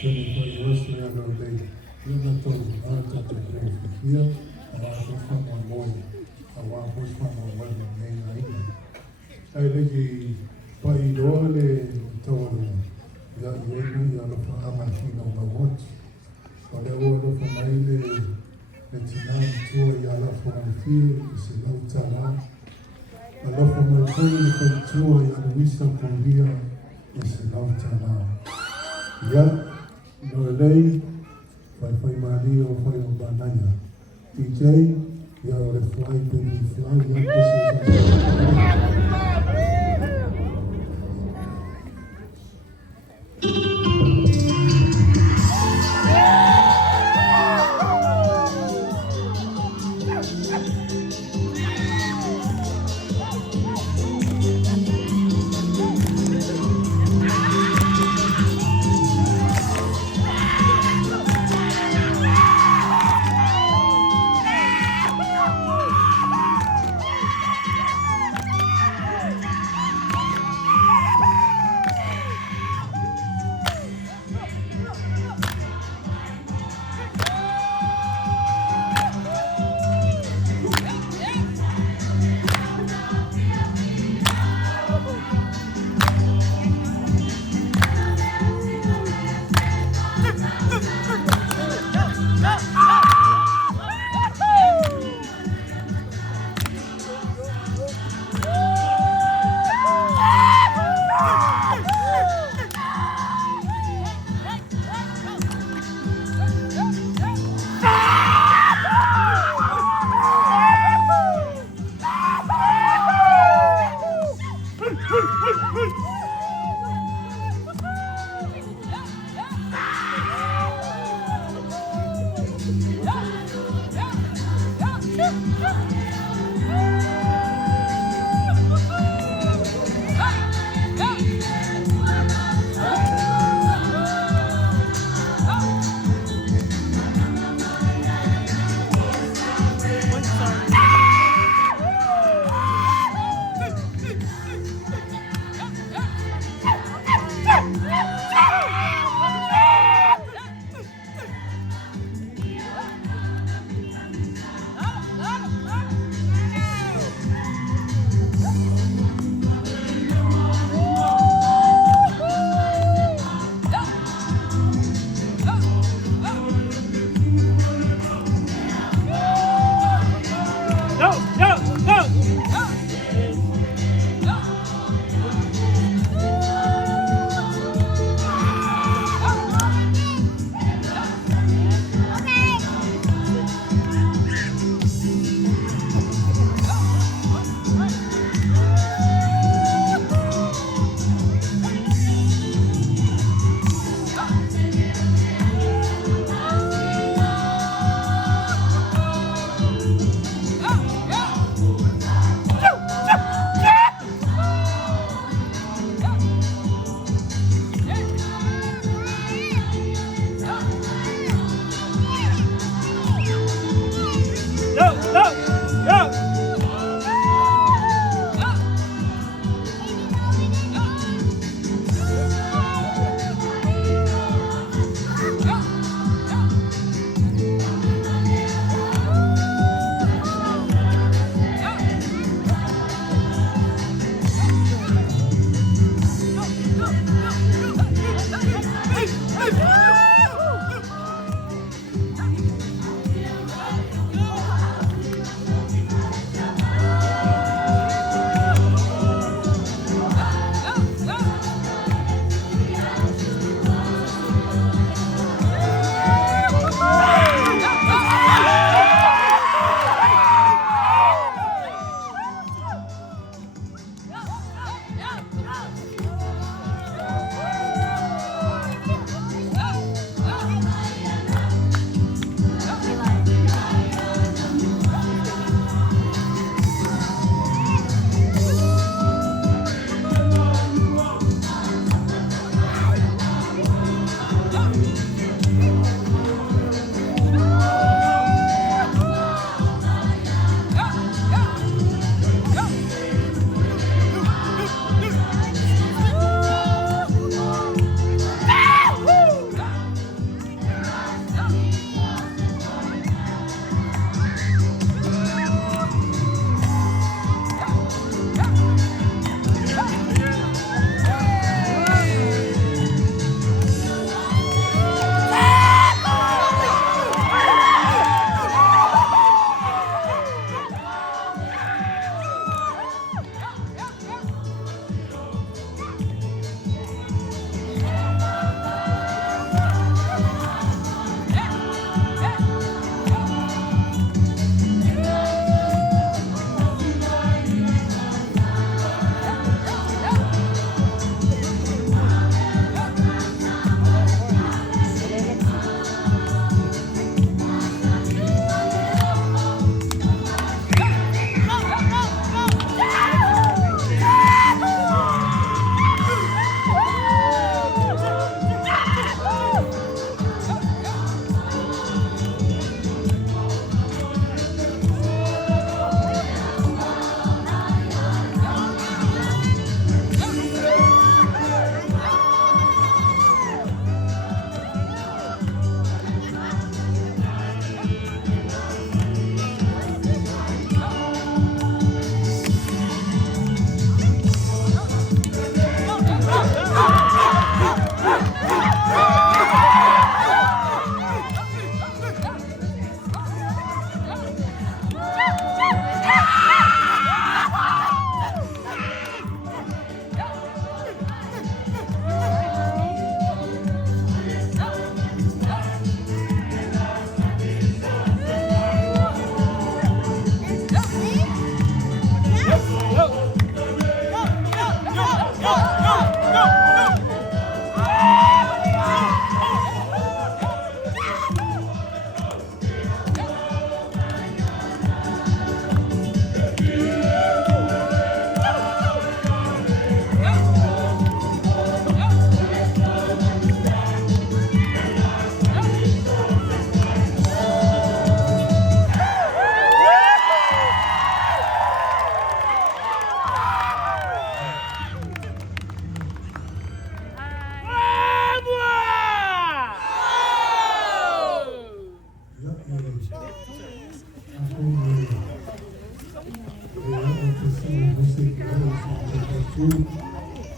Tumewasiliyana tunatofikia awafanya moja awafanya moja mengi aina aileki paidole tawala ya yenu ya lafa amashina mawot wale wale famaile etinam tuwa ya lafa alfir isilau tala alafu mwekoni kwa ya luisa kumbia isilau tala ya Noelei Fai Maria Fai Banaya DJ ya refly baby fly ya kusi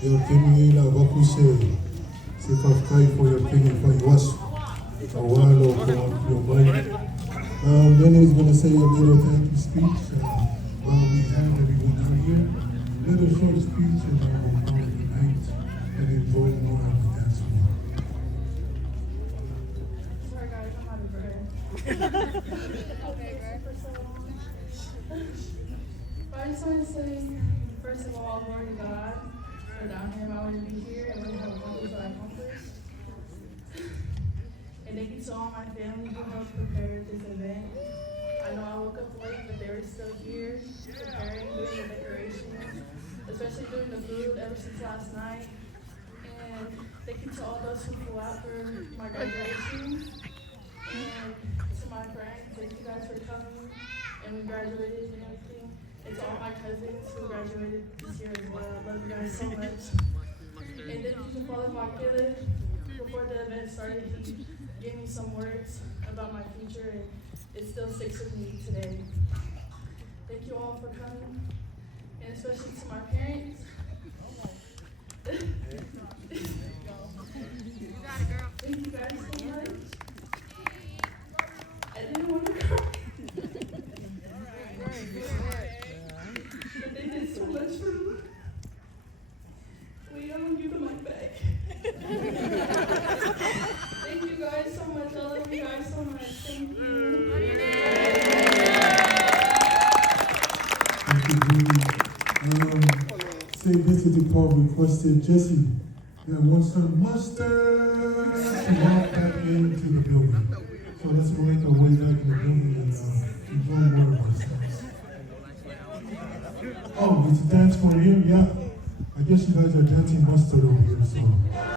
Yokimila Bakuse, Sifafkai for your opinion for Iwasu, a while for your mind. Then he's going to say a little thank you speech while we have everyone out here. Little short speech and we'll call it the night and enjoy more of the dance floor. Sorry guys, I'm out of breath. But I just want to say, first of all, glory to God. Down here, I want to be here and we have accomplished what I accomplished. And thank you to all my family who helped prepare this event. I know I woke up late, but they were still here preparing, doing the decorations, especially doing the food ever since last night. And thank you to all those who flew out for my graduation. And to my friends, thank you guys for coming. And we graduated and everything. And to all my cousins who graduated this year as well. I love you guys so much. And then to Father Vakile, before the event started, he gave me some words about my future, and it still sticks with me today. Thank you all for coming, and especially to my parents. Thank you guys so much. I didn't want to cry. But they did so much for me. Wait, I'm gonna give the mic back. Thank you guys so much. I love you guys so much. Thank you. Thank you, Judy. Say this is the part requested. Jesse, that wants some mustard to walk back into the building. So let's go make our way back in the building and enjoy more of ourselves. Oh, it's a dance for you? Yeah. I guess you guys are dancing mustard over here, so.